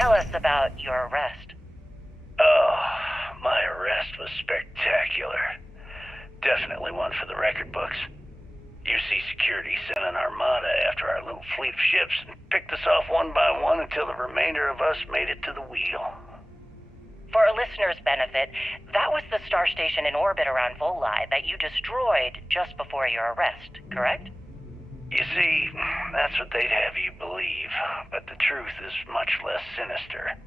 Tell us about your arrest. Oh, my arrest was spectacular. Definitely one for the record books. UC Security sent an armada after our little fleet of ships and picked us off one by one until the remainder of us made it to the wheel. For a listener's benefit, that was the star station in orbit around Voli that you destroyed just before your arrest, correct? You see, that's what they'd have you believe, but the truth is much less sinister.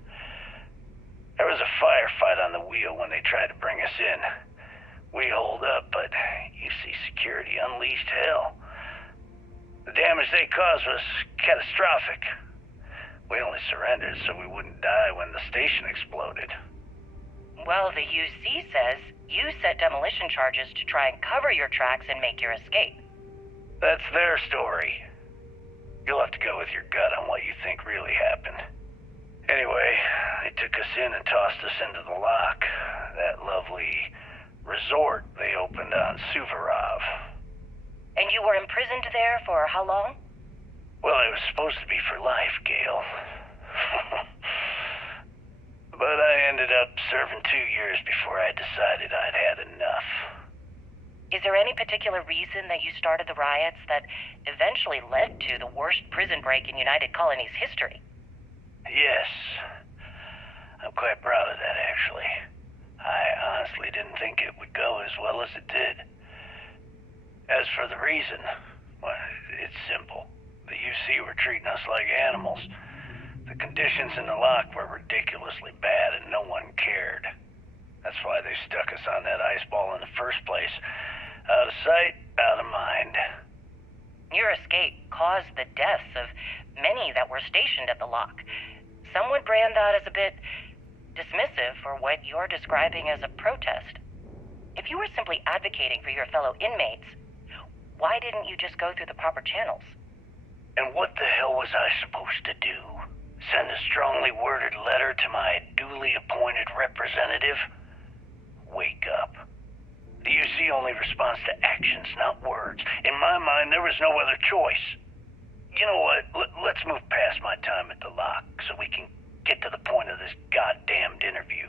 There was a firefight on the wheel when they tried to bring us in. We holed up, but UC Security unleashed hell. The damage they caused was catastrophic. We only surrendered so we wouldn't die when the station exploded. Well, the UC says you set demolition charges to try and cover your tracks and make your escape. That's their story. You'll have to go with your gut on what you think really happened. Anyway, they took us in and tossed us into the lock. That lovely resort they opened on Suvorov. And you were imprisoned there for how long? Well, it was supposed to be for life, Gail. But I ended up serving 2 years before I decided I'd had enough. Is there any particular reason that you started the riots that eventually led to the worst prison break in United Colonies history? Yes. I'm quite proud of that, actually. I honestly didn't think it would go as well as it did. As for the reason, well, it's simple. The UC were treating us like animals. The conditions in the lock were ridiculously bad and no one cared. That's why they stuck us on that ice ball in the first place. Out of sight, out of mind. Your escape caused the deaths of many that were stationed at the lock. Some would brand that as a bit dismissive for what you're describing as a protest. If you were simply advocating for your fellow inmates, why didn't you just go through the proper channels? And what the hell was I supposed to do? Send a strongly worded letter to my duly appointed representative? Wake up. The UC only responds to actions, not words. In my mind, there was no other choice. You know what? Let's move past my time at the lock so we can get to the point of this goddamned interview.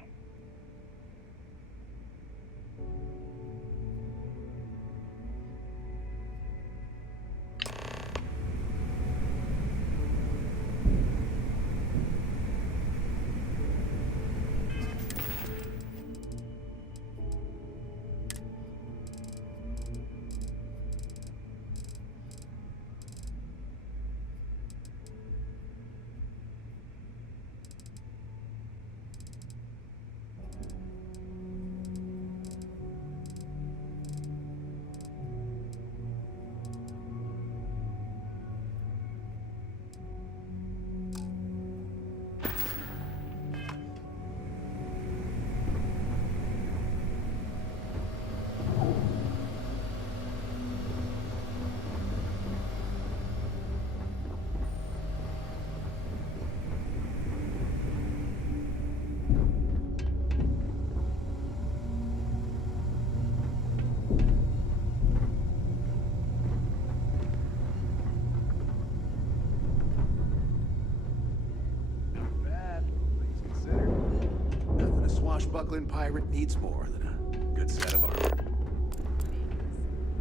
Swashbuckling pirate needs more than a good set of armor.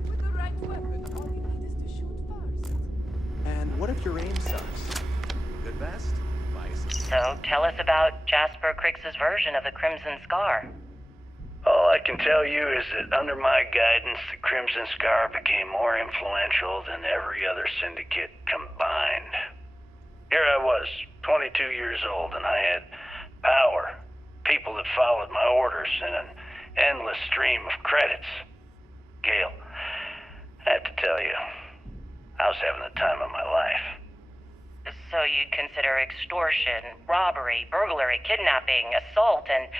With the right weapon, all you need is to shoot first. And what if your aim sucks? Good vest? Vice. So tell us about Jasper Crix's version of the Crimson Scar. All I can tell you is that under my guidance, the Crimson Scar became more influential than every other syndicate combined. Here I was, 22 years old, and I had power. People that followed my orders and an endless stream of credits. Gail, I have to tell you, I was having the time of my life. So you'd consider extortion, robbery, burglary, kidnapping, assault, and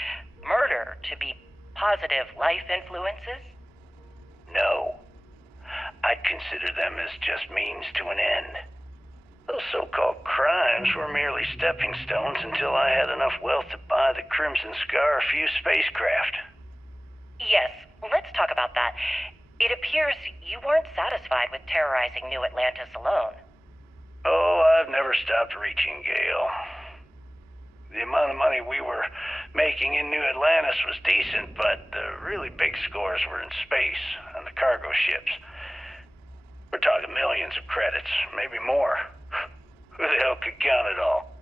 murder to be positive life influences? No. I'd consider them as just means to an end. Those so-called crimes were merely stepping stones until I had enough wealth to buy the Crimson Scar a few spacecraft. Yes, let's talk about that. It appears you weren't satisfied with terrorizing New Atlantis alone. Oh, I've never stopped reaching, Gail. The amount of money we were making in New Atlantis was decent, but the really big scores were in space, on the cargo ships. We're talking millions of credits, maybe more. Who the hell could count it all?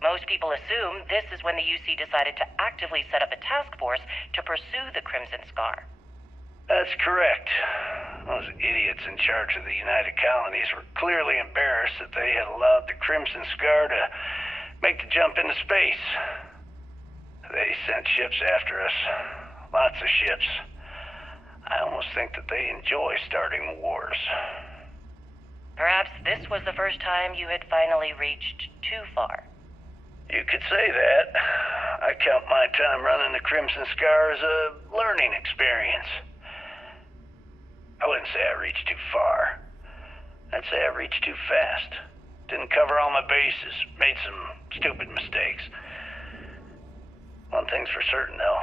Most people assume this is when the UC decided to actively set up a task force to pursue the Crimson Scar. That's correct. Those idiots in charge of the United Colonies were clearly embarrassed that they had allowed the Crimson Scar to make the jump into space. They sent ships after us. Lots of ships. I almost think that they enjoy starting wars. Perhaps this was the first time you had finally reached too far. You could say that. I count my time running the Crimson Scar as a learning experience. I wouldn't say I reached too far. I'd say I reached too fast. Didn't cover all my bases. Made some stupid mistakes. One thing's for certain, though.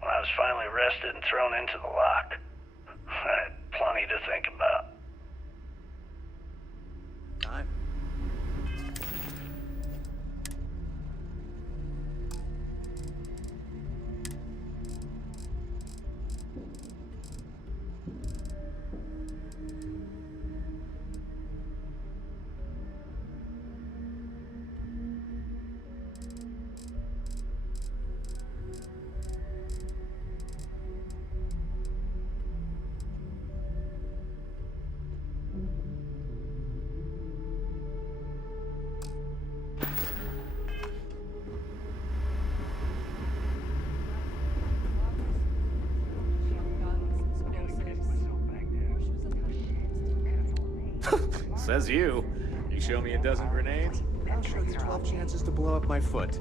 When I was finally arrested and thrown into the lock, I had plenty to think about. Time. Says you. You show me a dozen grenades, I'll show you 12 chances to blow up my foot.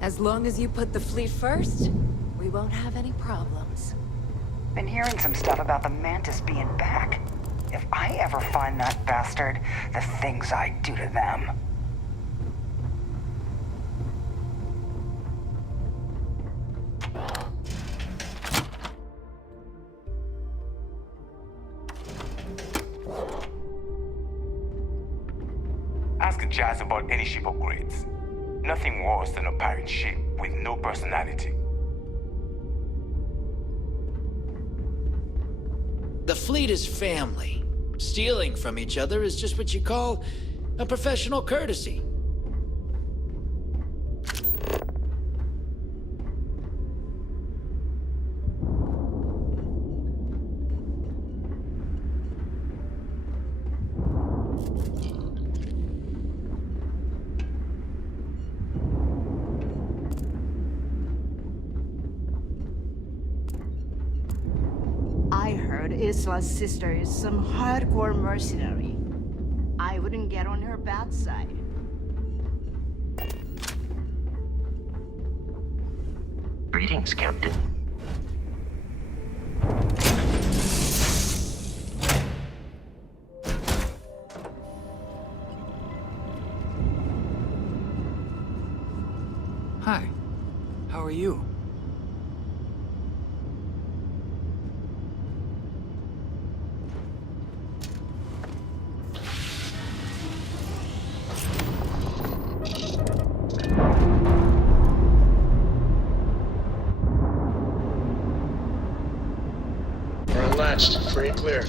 As long as you put the fleet first, we won't have any problems. Been hearing some stuff about the Mantis being back. If I ever find that bastard, the things I do to them. Ask Jazz about any ship upgrades. Nothing worse than a pirate ship with no personality. The fleet is family. Stealing from each other is just what you call a professional courtesy. I heard Isla's sister is some hardcore mercenary. I wouldn't get on her bad side. Greetings, Captain. Hi. How are you? We're unlatched. Free and clear.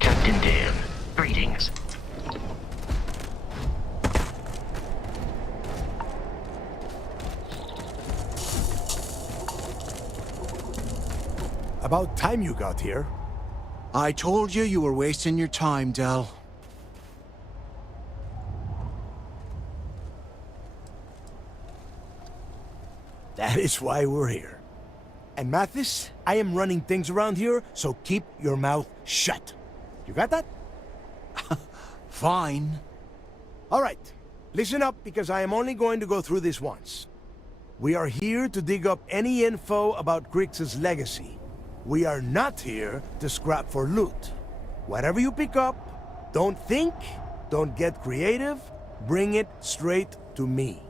Captain Dan, greetings. About time you got here. I told you you were wasting your time, Del. That is why we're here. And Mathis, I am running things around here, so keep your mouth shut. You got that? Fine. All right. Listen up, because I am only going to go through this once. We are here to dig up any info about Grix's legacy. We are not here to scrap for loot. Whatever you pick up, don't think, don't get creative, bring it straight to me.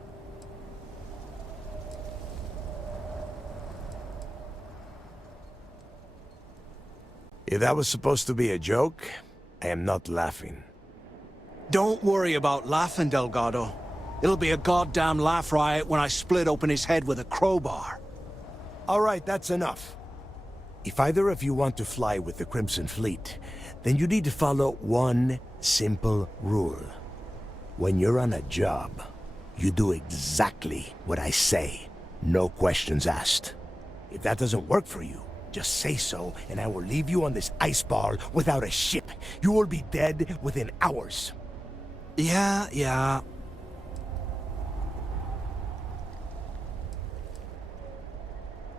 If that was supposed to be a joke, I am not laughing. Don't worry about laughing, Delgado. It'll be a goddamn laugh riot when I split open his head with a crowbar. All right, that's enough. If either of you want to fly with the Crimson Fleet, then you need to follow one simple rule. When you're on a job, you do exactly what I say. No questions asked. If that doesn't work for you, just say so, and I will leave you on this ice ball without a ship. You will be dead within hours. Yeah.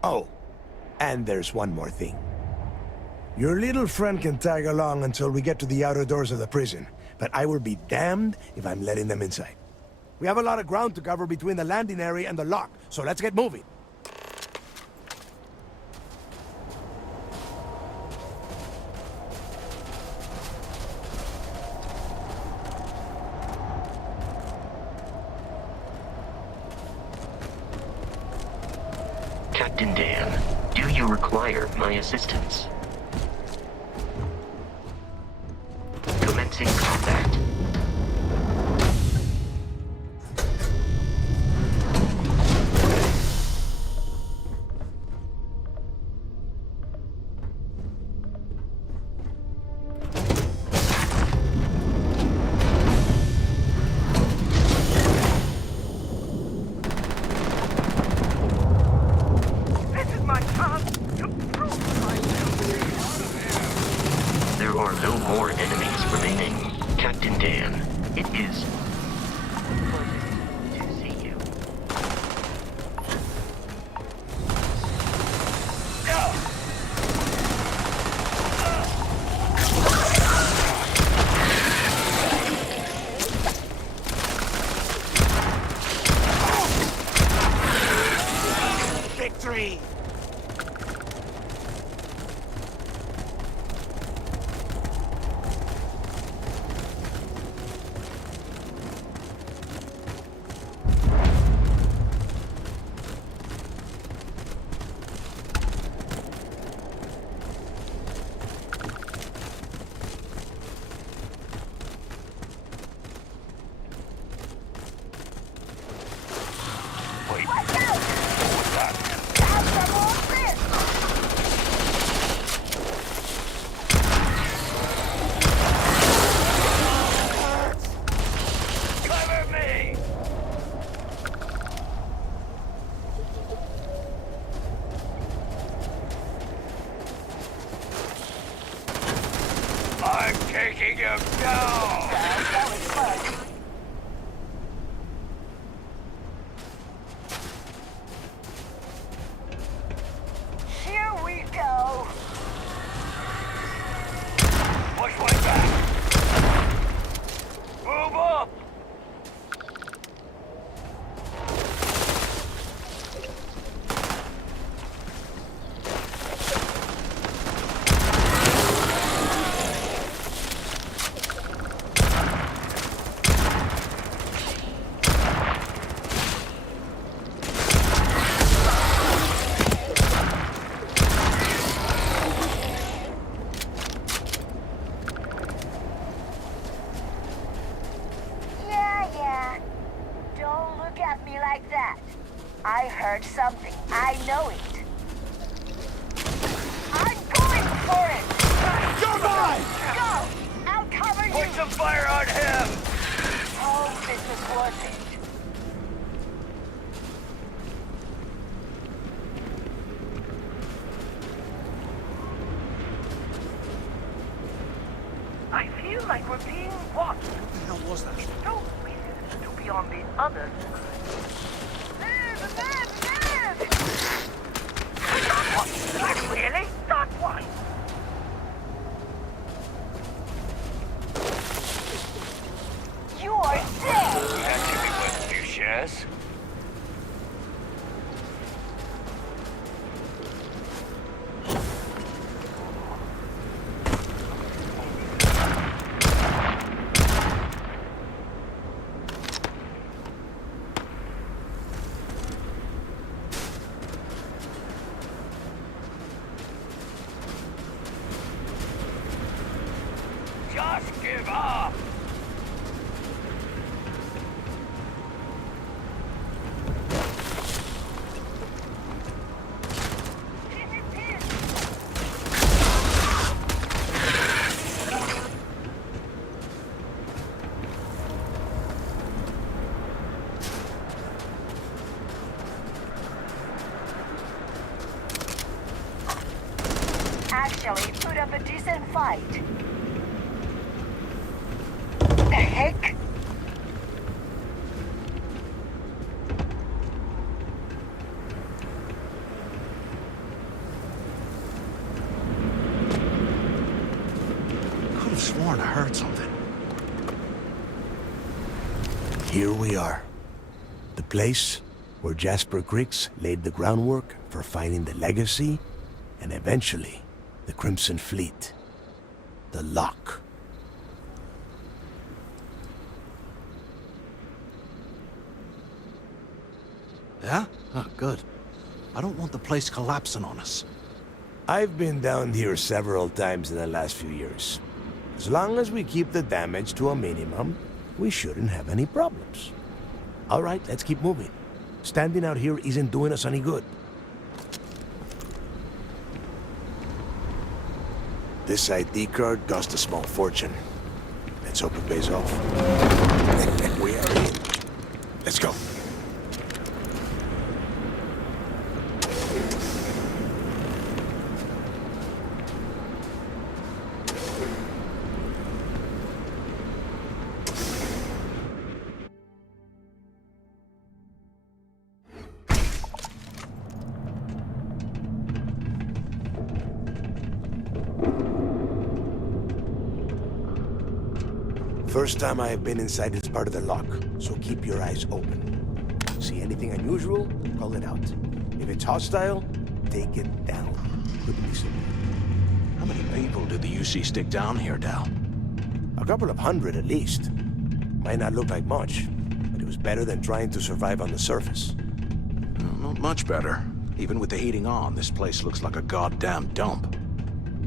Oh, and there's one more thing. Your little friend can tag along until we get to the outer doors of the prison, but I will be damned if I'm letting them inside. We have a lot of ground to cover between the landing area and the lock, so let's get moving. Captain Dan, do you require my assistance? Commencing combat. There are no more enemies remaining. Captain Dan, it is to see you. Victory! I'm taking him down! Here we go. Push one back! Move up! Yeah. Don't look at me like that. I heard something. I know it. I'm going for it! Goodbye! Go! I'll cover you! Put some fire on him! Oh, this is worth it. I feel like we're being watched. What the hell was that? No reason to be on the other side. There's a man! actually put up a decent fight. The heck? Could have sworn I heard something. Here we are. The place where Jasper Griggs laid the groundwork for finding the legacy and eventually the Crimson Fleet. The Lock. Yeah? Oh, good. I don't want the place collapsing on us. I've been down here several times in the last few years. As long as we keep the damage to a minimum, we shouldn't have any problems. All right, let's keep moving. Standing out here isn't doing us any good. This ID card cost a small fortune. Let's hope it pays off. We are in. Let's go. First time I have been inside this part of the lock, so keep your eyes open. See anything unusual, call it out. If it's hostile, take it down. Could be simple. How many people did the UC stick down here, Dal? A couple of hundred at least. Might not look like much, but it was better than trying to survive on the surface. Well, not much better. Even with the heating on, this place looks like a goddamn dump.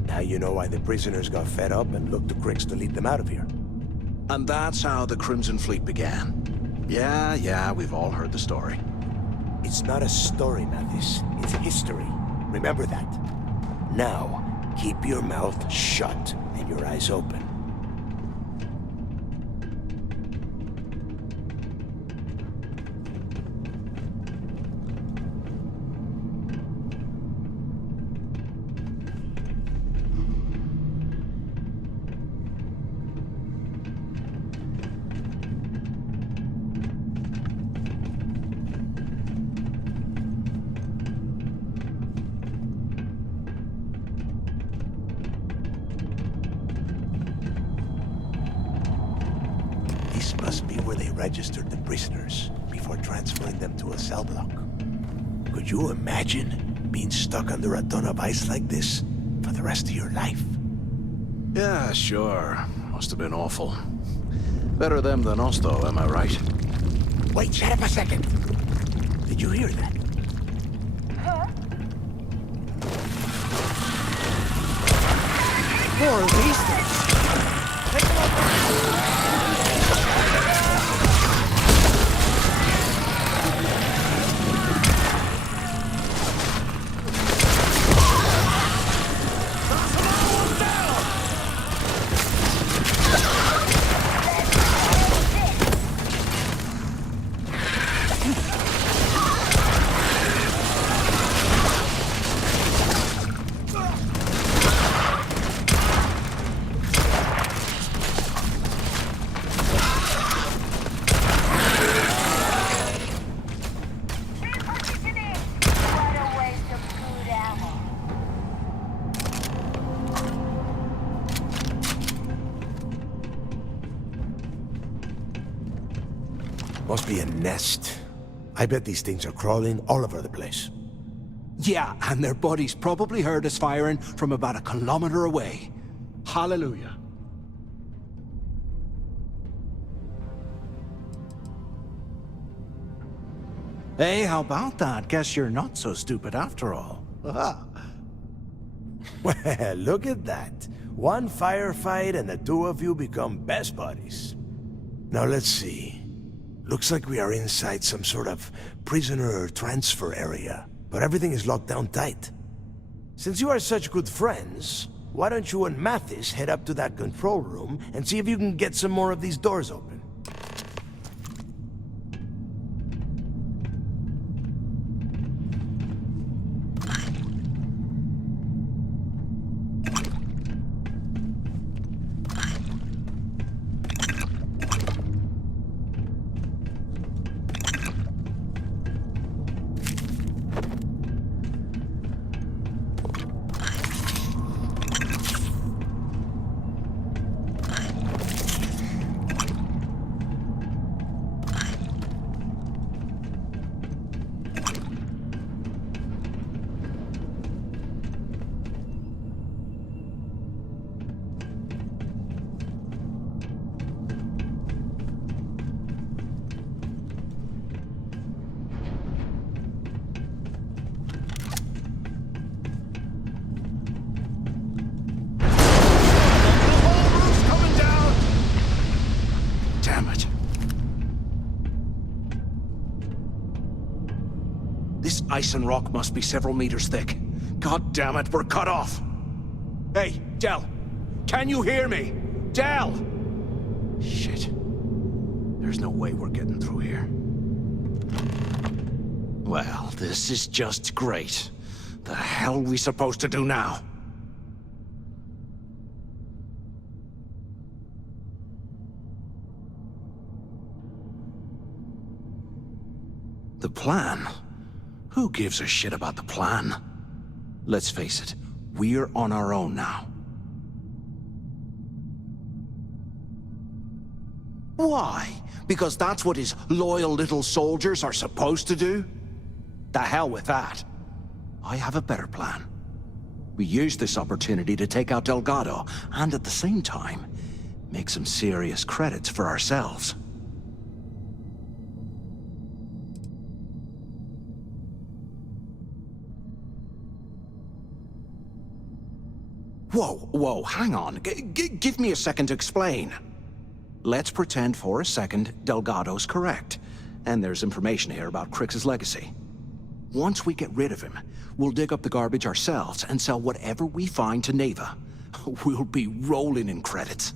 Now you know why the prisoners got fed up and looked to Griggs to lead them out of here. And that's how the Crimson Fleet began. Yeah, we've all heard the story. It's not a story, Mathis. It's history. Remember that. Now, keep your mouth shut and your eyes open. This must be where they registered the prisoners before transferring them to a cell block. Could you imagine being stuck under a ton of ice like this for the rest of your life? Yeah, sure. Must have been awful. Better them than us, though, am I right? Wait, shut up a second. Did you hear that? Huh? More of these things. Take them up. Must be a nest. I bet these things are crawling all over the place. Yeah, and their buddies probably heard us firing from about 1 kilometer away. Hallelujah. Hey, how about that? Guess you're not so stupid after all. Well, look at that. One firefight and the two of you become best buddies. Now let's see. Looks like we are inside some sort of prisoner transfer area, but everything is locked down tight. Since you are such good friends, why don't you and Mathis head up to that control room and see if you can get some more of these doors open? This ice and rock must be several meters thick. God damn it, we're cut off! Hey, Del! Can you hear me? Del! Shit. There's no way we're getting through here. Well, this is just great. The hell are we supposed to do now? The plan? Who gives a shit about the plan? Let's face it, we're on our own now. Why? Because that's what his loyal little soldiers are supposed to do? The hell with that. I have a better plan. We use this opportunity to take out Delgado, and at the same time, make some serious credits for ourselves. Whoa, hang on. Give me a second to explain. Let's pretend for a second Delgado's correct, and there's information here about Crix's legacy. Once we get rid of him, we'll dig up the garbage ourselves and sell whatever we find to Neva. We'll be rolling in credits.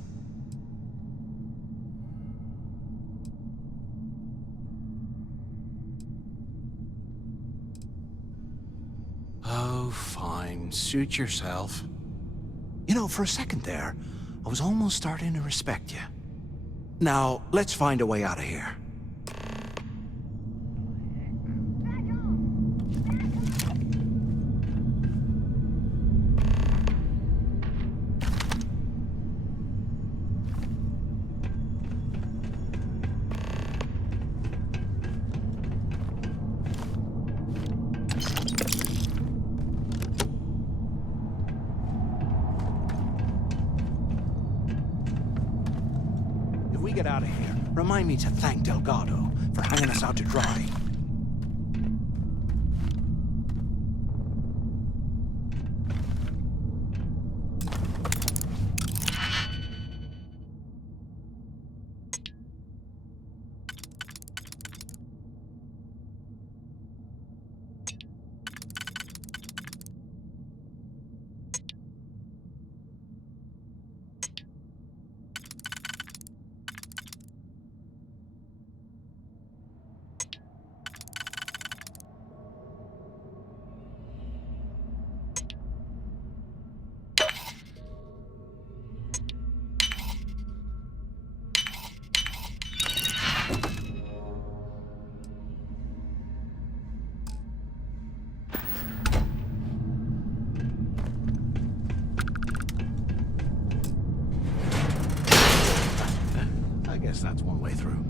Oh, fine. Suit yourself. You know, for a second there, I was almost starting to respect you. Now, let's find a way out of here. If we get out of here, remind me to thank Delgado for hanging us out to dry. I guess that's one way through.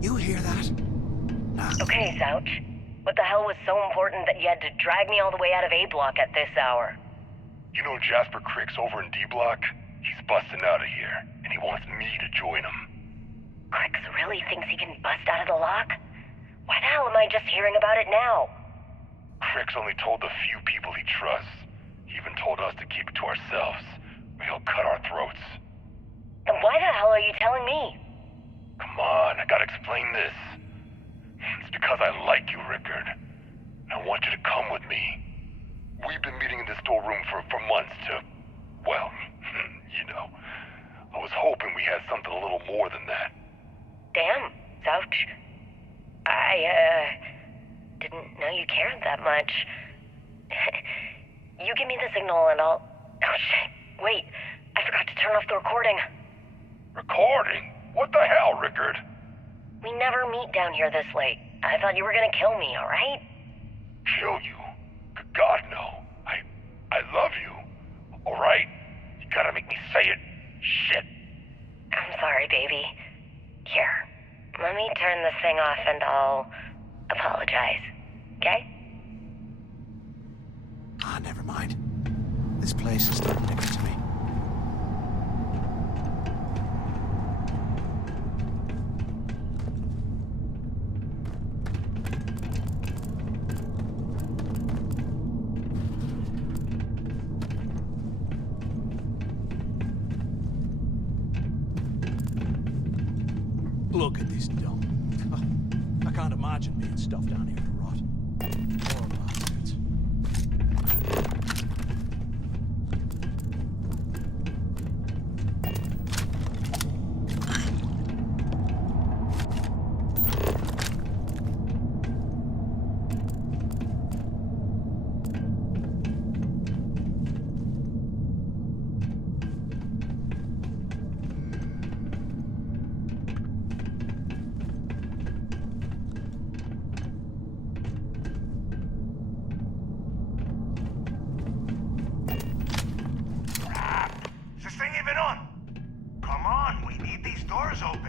You hear that? Nah. Okay, Zouch. What the hell was so important that you had to drag me all the way out of A Block at this hour? You know Jasper Crick's over in D Block? He's busting out of here, and he wants me to join him. Crix really thinks he can bust out of the lock? Why the hell am I just hearing about it now? Crick's only told the few people he trusts. He even told us to keep it to ourselves, or he'll cut our throats. Then why the hell are you telling me? Come on, I gotta explain this. It's because I like you, Rickard. I want you to come with me. We've been meeting in this storeroom for months to, well, you know. I was hoping we had something a little more than that. Damn, Zouch. I, didn't know you cared that much. You give me the signal and I'll... Oh, shit. Wait, I forgot to turn off the recording. Recording? What the hell, Rickard? We never meet down here this late. I thought you were gonna kill me, alright? Kill you? God, no. I love you. Alright? You gotta make me say it. Shit. I'm sorry, baby. Here, let me turn this thing off and I'll apologize. Okay? Ah, never mind. This place is starting to get to me. Look at this dump. I can't imagine being stuffed down here to rot. Poor bastards.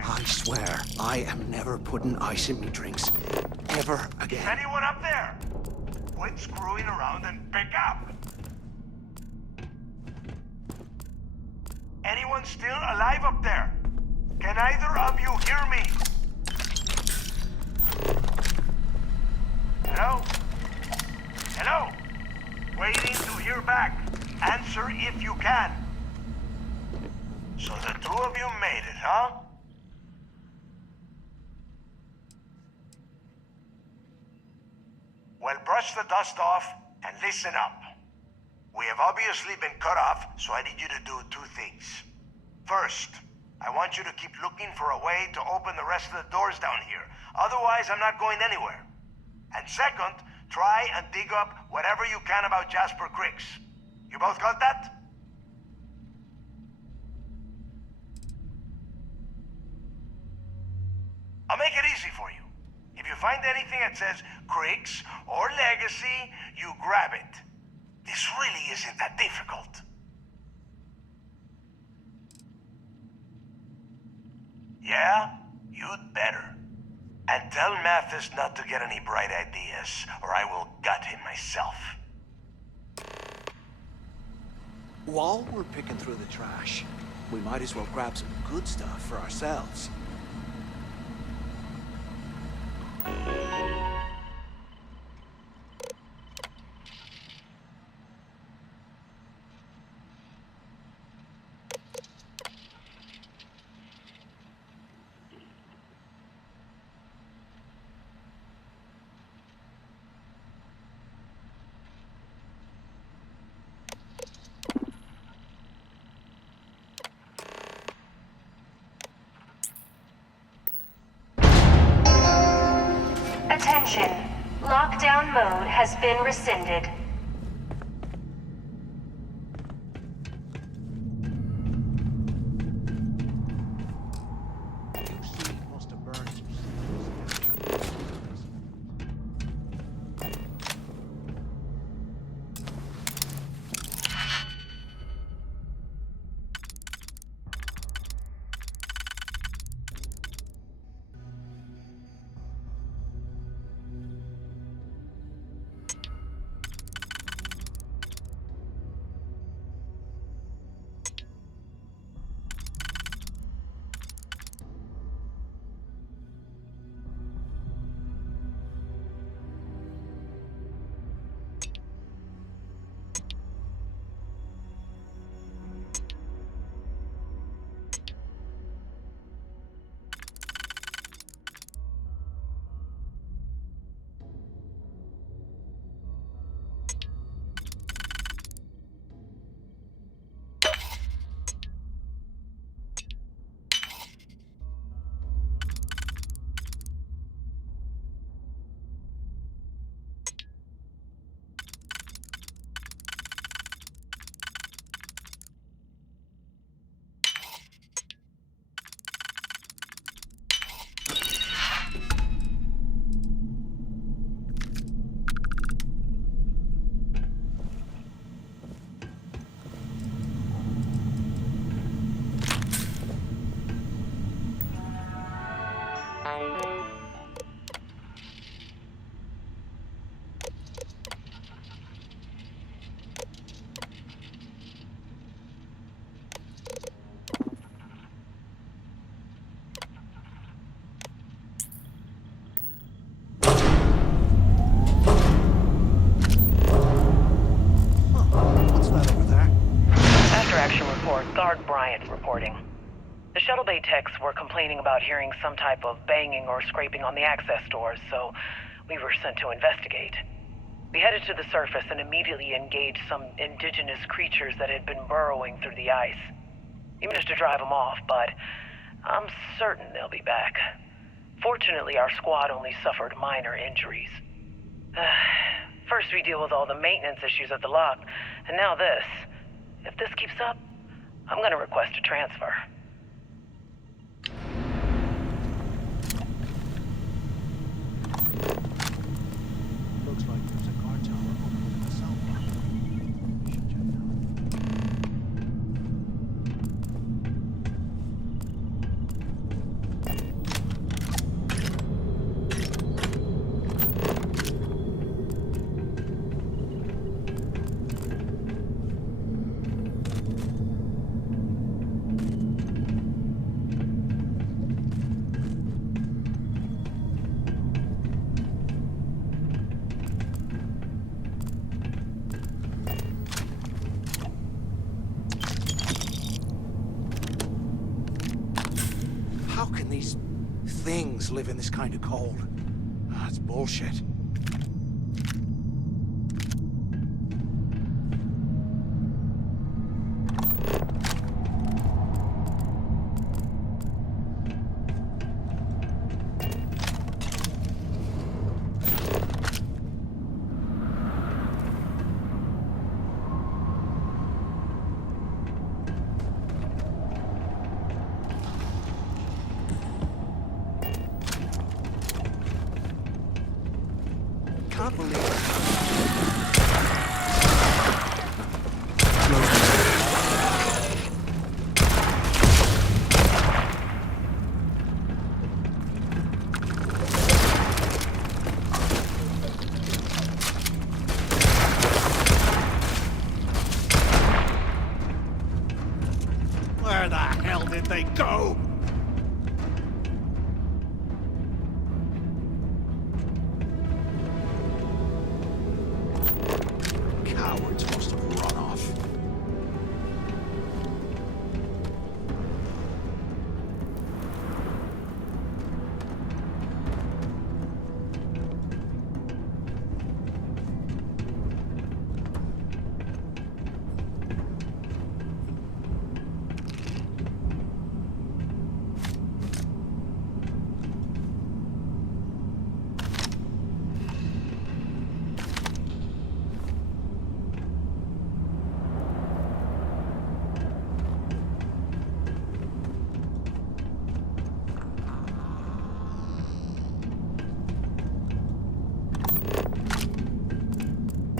I swear, I am never putting ice in me drinks. Ever again. Is anyone up there? Quit screwing around and pick up! Anyone still alive up there? Can either of you hear me? Hello? Hello? Waiting to hear back. Answer if you can. So the two of you made it, huh? Well, brush the dust off and listen up. We have obviously been cut off, so I need you to do two things. First, I want you to keep looking for a way to open the rest of the doors down here. Otherwise, I'm not going anywhere. And second, try and dig up whatever you can about Jasper Cricks. You both got that? I'll make it easy for you. If you find anything that says Cricks or Legacy, you grab it. This really isn't that difficult. Yeah? You'd better. And tell Mathis not to get any bright ideas, or I will gut him myself. While we're picking through the trash, we might as well grab some good stuff for ourselves. Attention. Lockdown mode has been rescinded. After action report, Guard Bryant reporting. The shuttle bay techs were complaining about hearing some type of banging or scraping on the access doors, so we were sent to investigate. We headed to the surface and immediately engaged some indigenous creatures that had been burrowing through the ice. We managed to drive them off, but I'm certain they'll be back. Fortunately, our squad only suffered minor injuries. First we deal with all the maintenance issues at the lock, and now this. If this keeps up, I'm gonna request a transfer. Looks like there's a guard tower overlooking the south block. Should check it out. How can these things live in this kind of cold? That's bullshit. Can't believe it. Where the hell did they go? Cowards must have run off.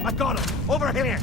I've got him! Over here!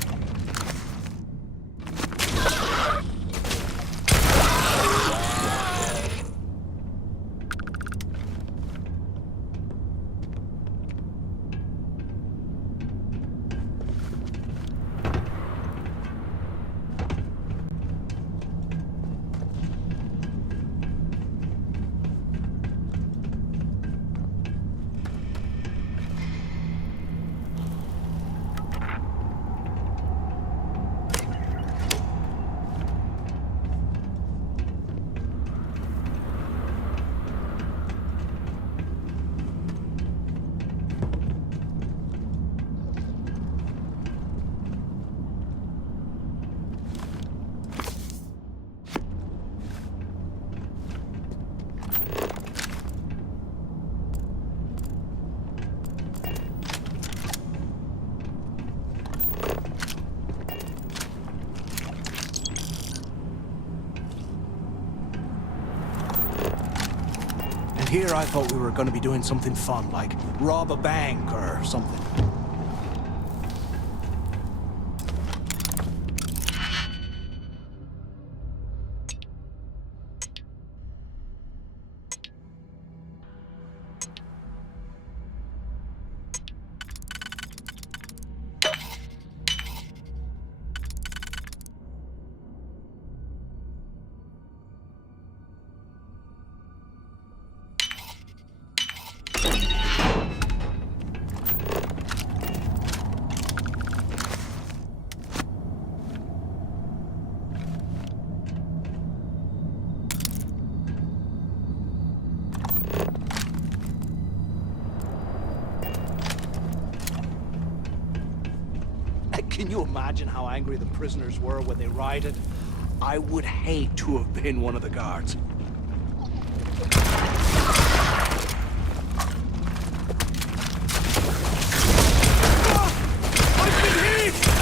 Here I thought we were going to be doing something fun, like rob a bank or something. Can you imagine how angry the prisoners were when they rioted? I would hate to have been one of the guards. I've been hit!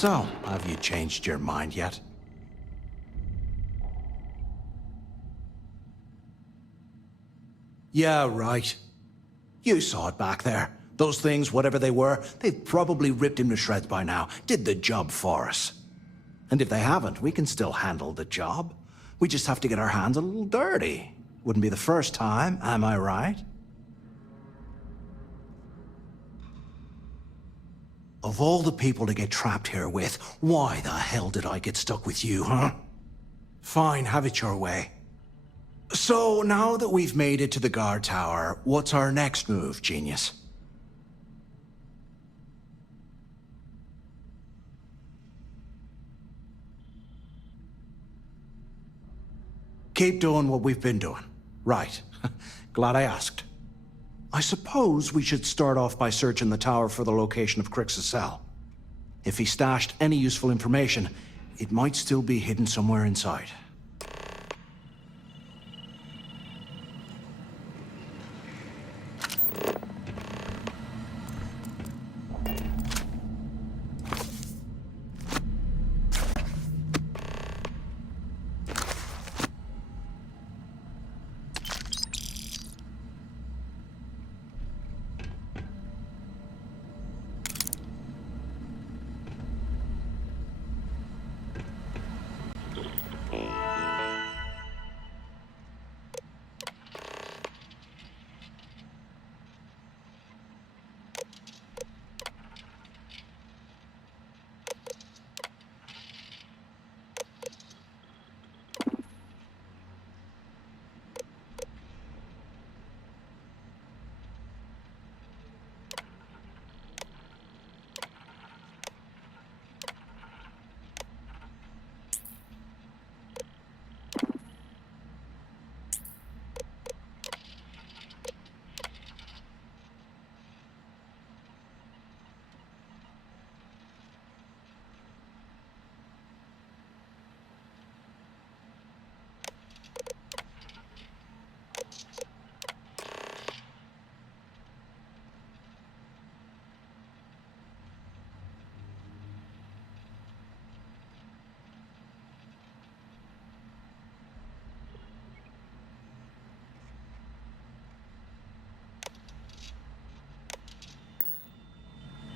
So, have you changed your mind yet? Yeah, right. You saw it back there. Those things, whatever they were, they've probably ripped him to shreds by now. Did the job for us. And if they haven't, we can still handle the job. We just have to get our hands a little dirty. Wouldn't be the first time, am I right? Of all the people to get trapped here with, why the hell did I get stuck with you, huh? Fine, have it your way. So, now that we've made it to the guard tower, what's our next move, genius? Keep doing what we've been doing. Right. Glad I asked. I suppose we should start off by searching the tower for the location of Crix's cell. If he stashed any useful information, it might still be hidden somewhere inside.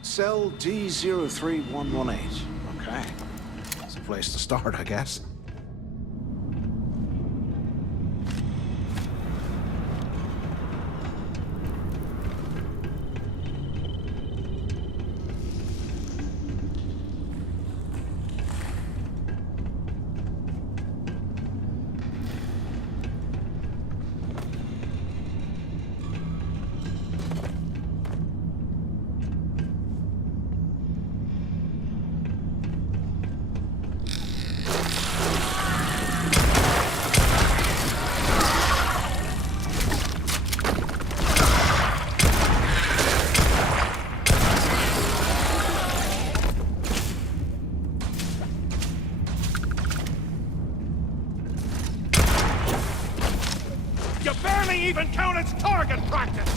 Cell D03118. Okay. That's a place to start, I guess. You barely even count its target practice!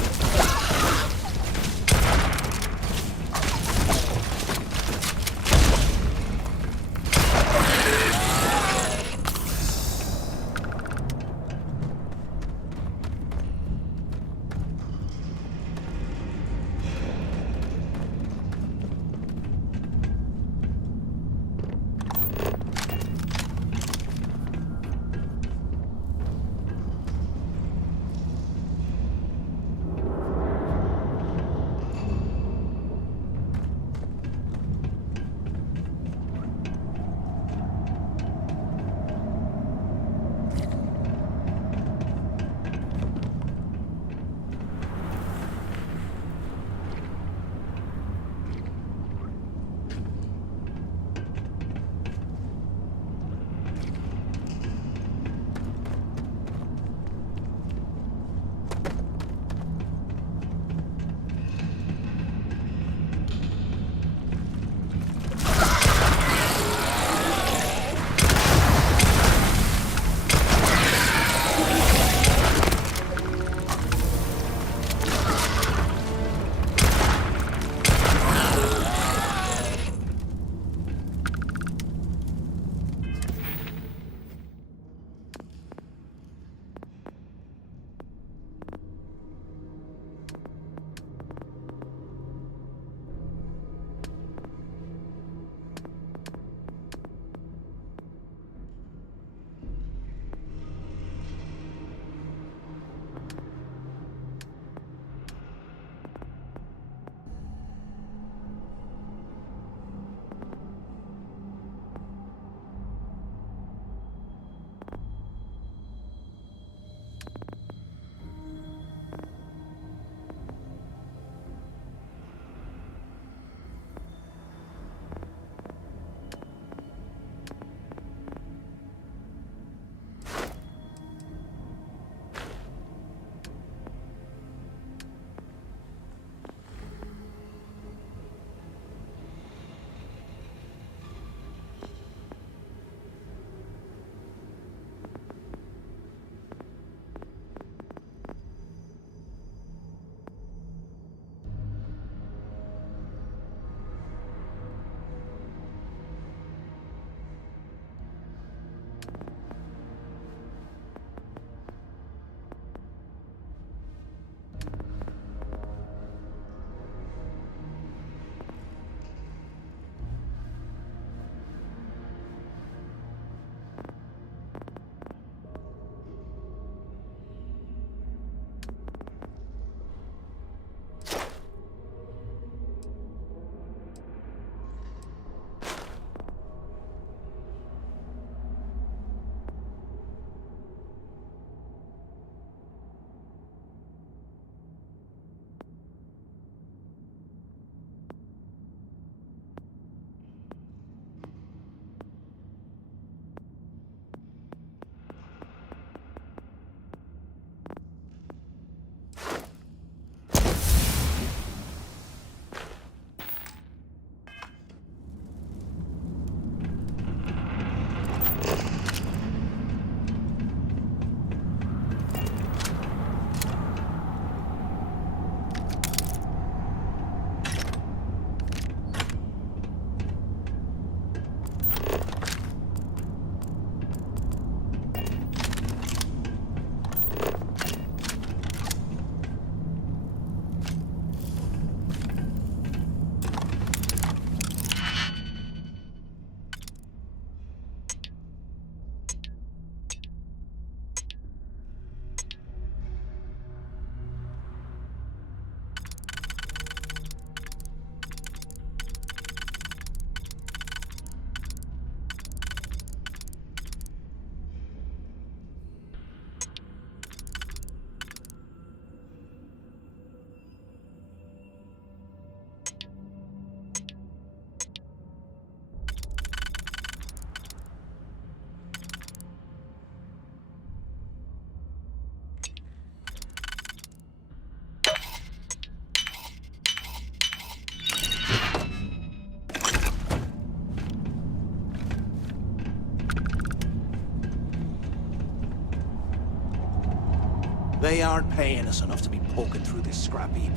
They aren't paying us enough to be poking through this scrap heap.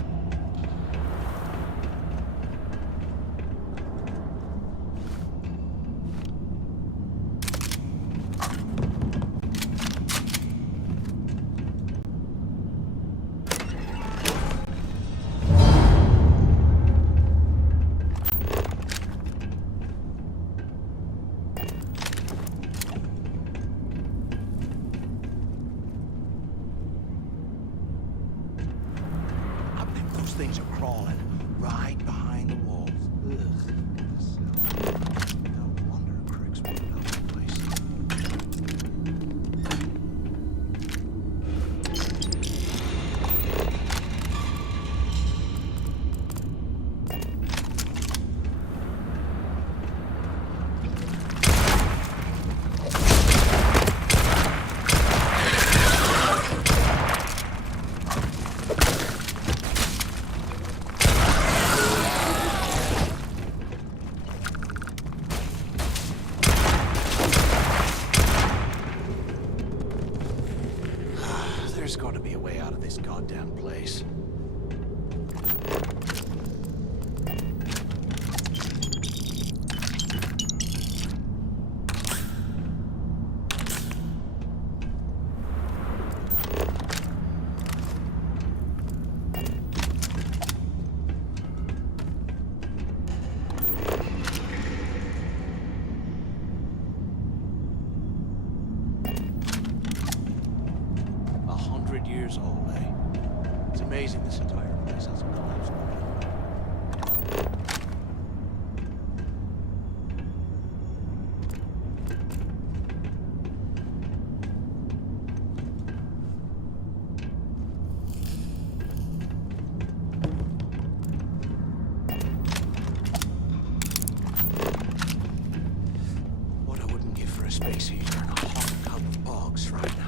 Things are crawling right behind the walls. Ugh. No wonder Crick's put it out of place. There's got to be a way out of this goddamn place. Years old, eh? It's amazing this entire place hasn't collapsed already. What I wouldn't give for a space heater and a hot cup of bogs right now.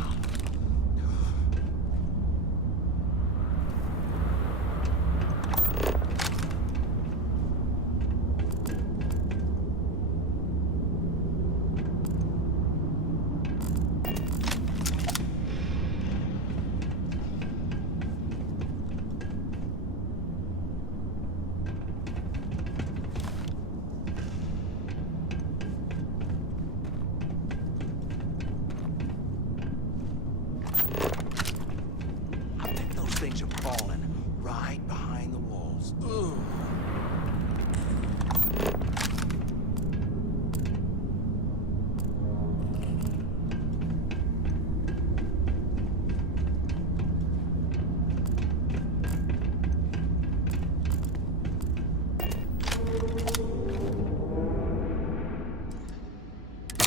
Things are crawling right behind the walls. Ugh.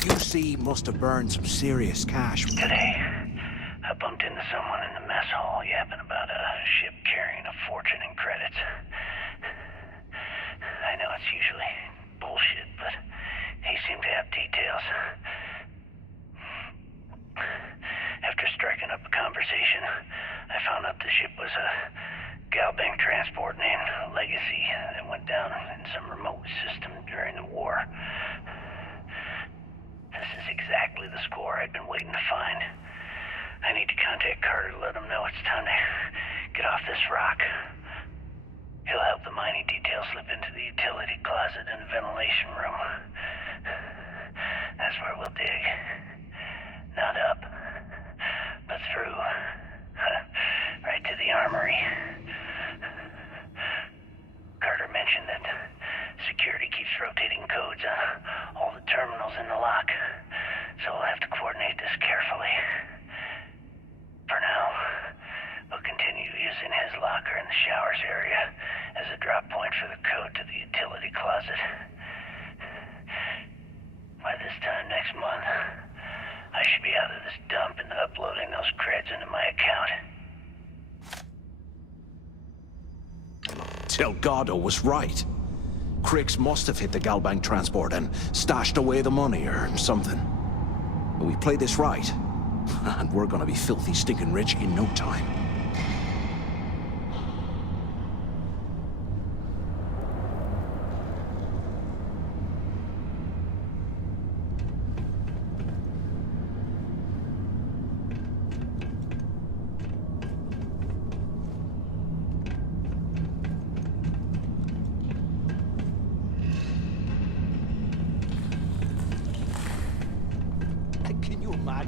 UC must have burned some serious cash. Today, I bumped into someone in the mess hall yapping about a ship carrying a fortune in credits. I know it's usually bullshit, but he seemed to have details. After striking up a conversation, I found out the ship was a Galbank transport named Legacy that went down in some remote system during the war. This is exactly the score I'd been waiting to find. I need to contact Carter to let him know it's time to get off this rock. He'll help the mining detail slip into the utility closet in the ventilation room. That's where we'll dig. Not up, but through. Right to the armory. Carter mentioned that security keeps rotating codes on all the terminals in the lock, so we'll have to coordinate this carefully. For now, we'll continue using his locker in the showers area as a drop point for the code to the utility closet. By this time next month, I should be out of this dump and uploading those creds into my account. Delgado was right. Cricks must have hit the Galbank transport and stashed away the money or something. But we play this right, and we're gonna be filthy stinking rich in no time.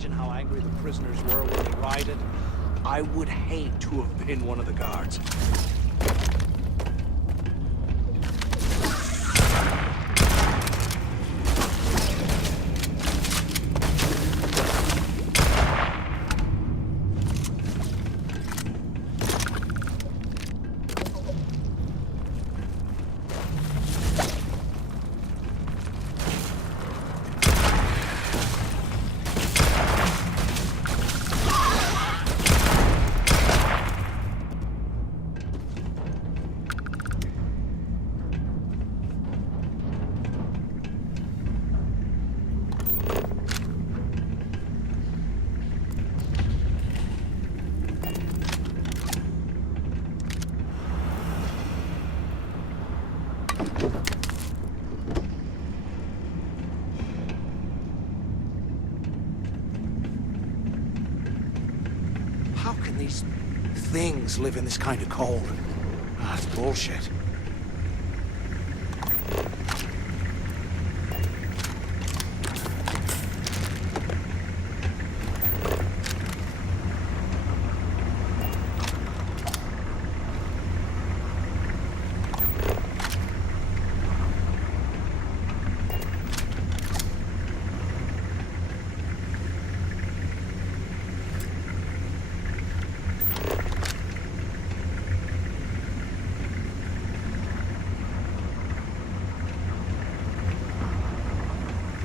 imagine how angry the prisoners were when they rioted? I would hate to have been one of the guards. How can these things live in this kind of cold? Ah, it's bullshit.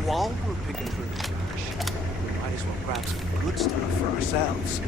While we're picking through the trash, we might as well grab some good stuff for ourselves.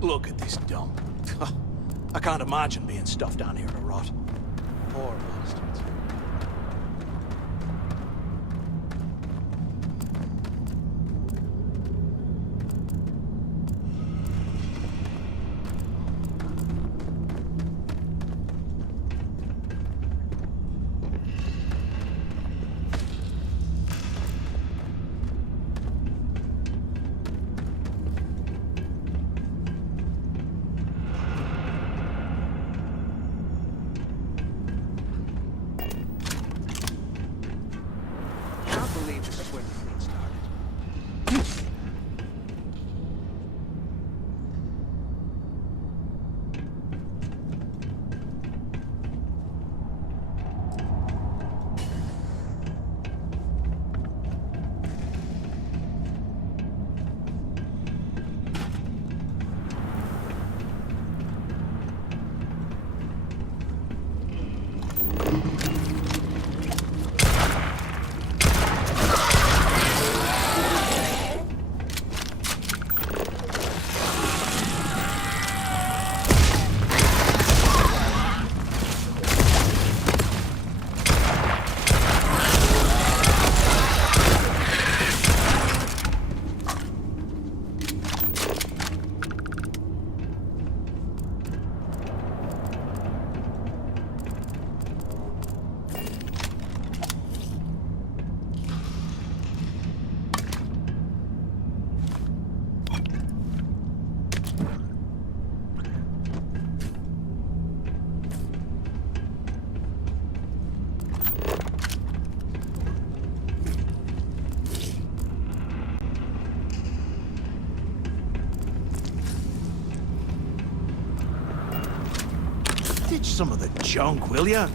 Look at this dump. I can't imagine being stuffed down here to rot. Poor bastards. Ditch some of the junk, will ya?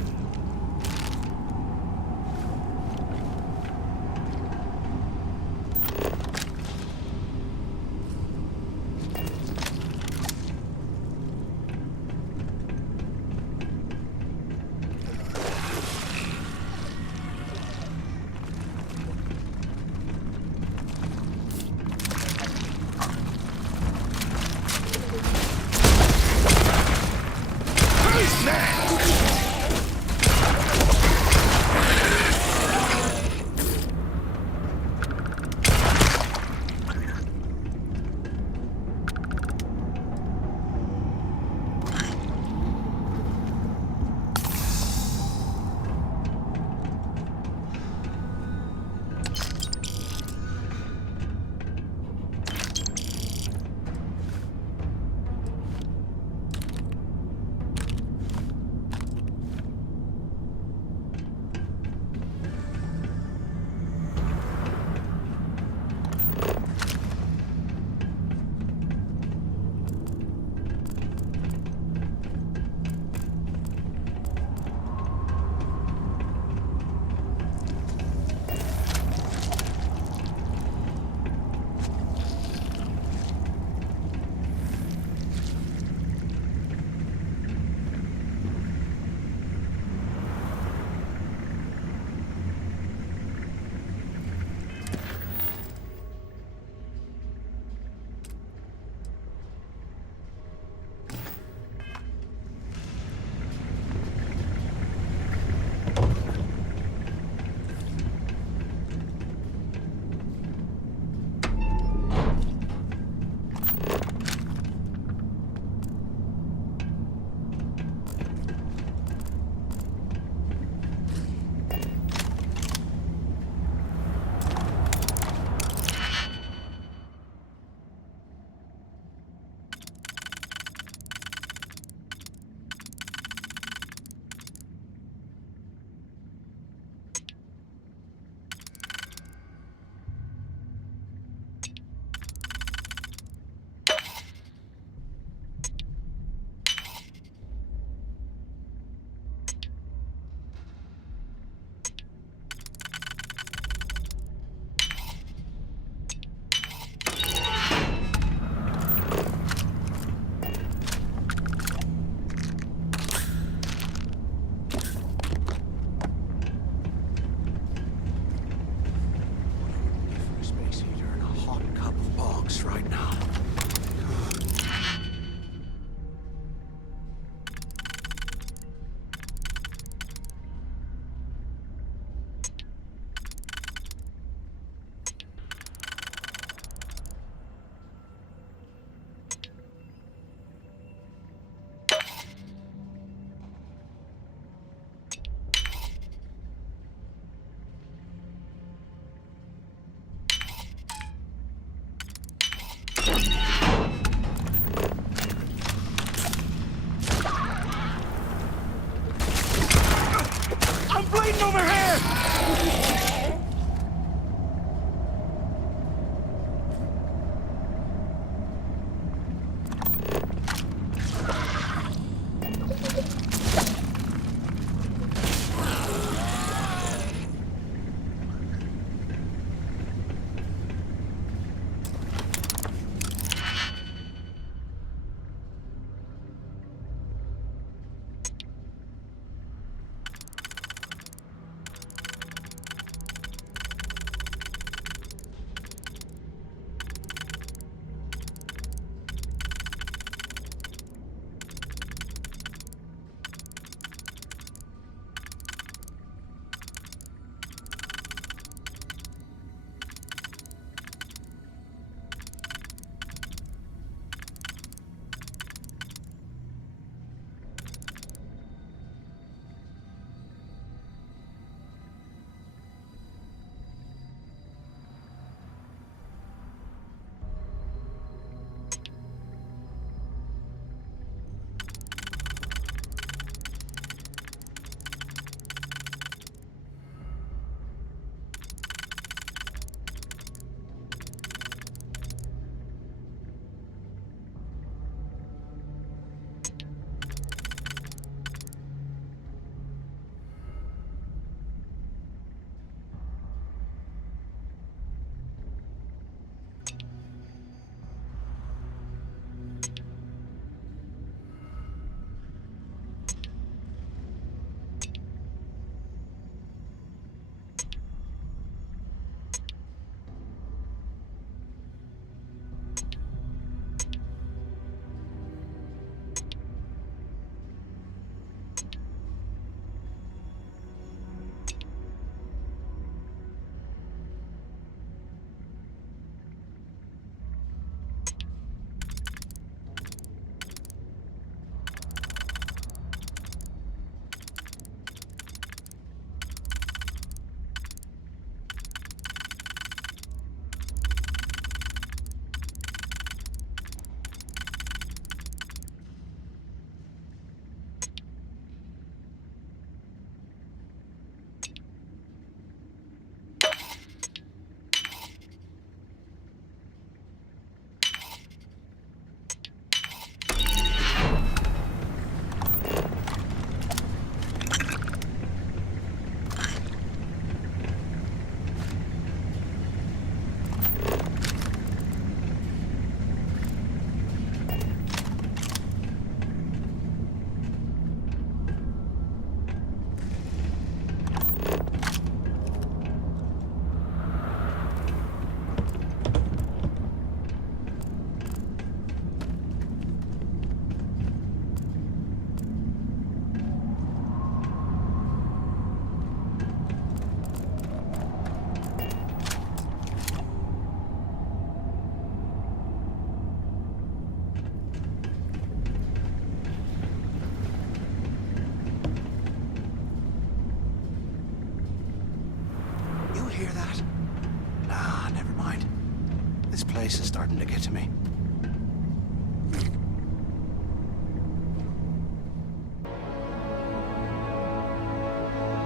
place is starting to get to me.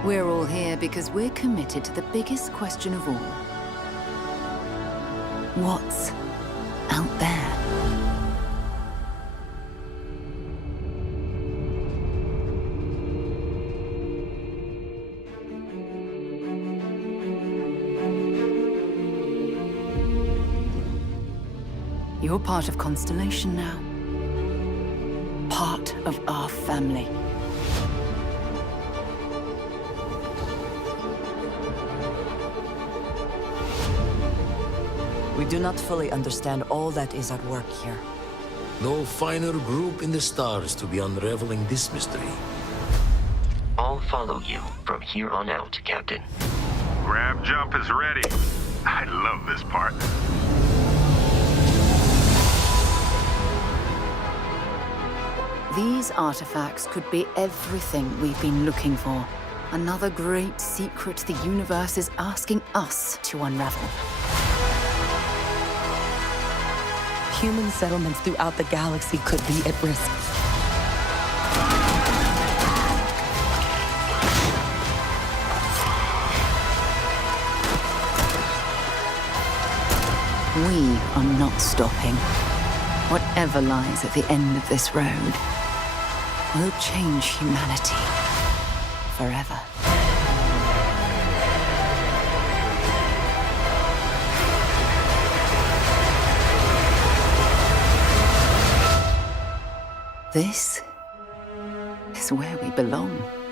We're all here because we're committed to the biggest question of all. What's out there? You're part of Constellation now. Part of our family. We do not fully understand all that is at work here. No finer group in the stars to be unraveling this mystery. I'll follow you from here on out, Captain. Grab jump is ready. I love this part. These artifacts could be everything we've been looking for. Another great secret the universe is asking us to unravel. Human settlements throughout the galaxy could be at risk. We are not stopping. Whatever lies at the end of this road will change humanity forever. This is where we belong.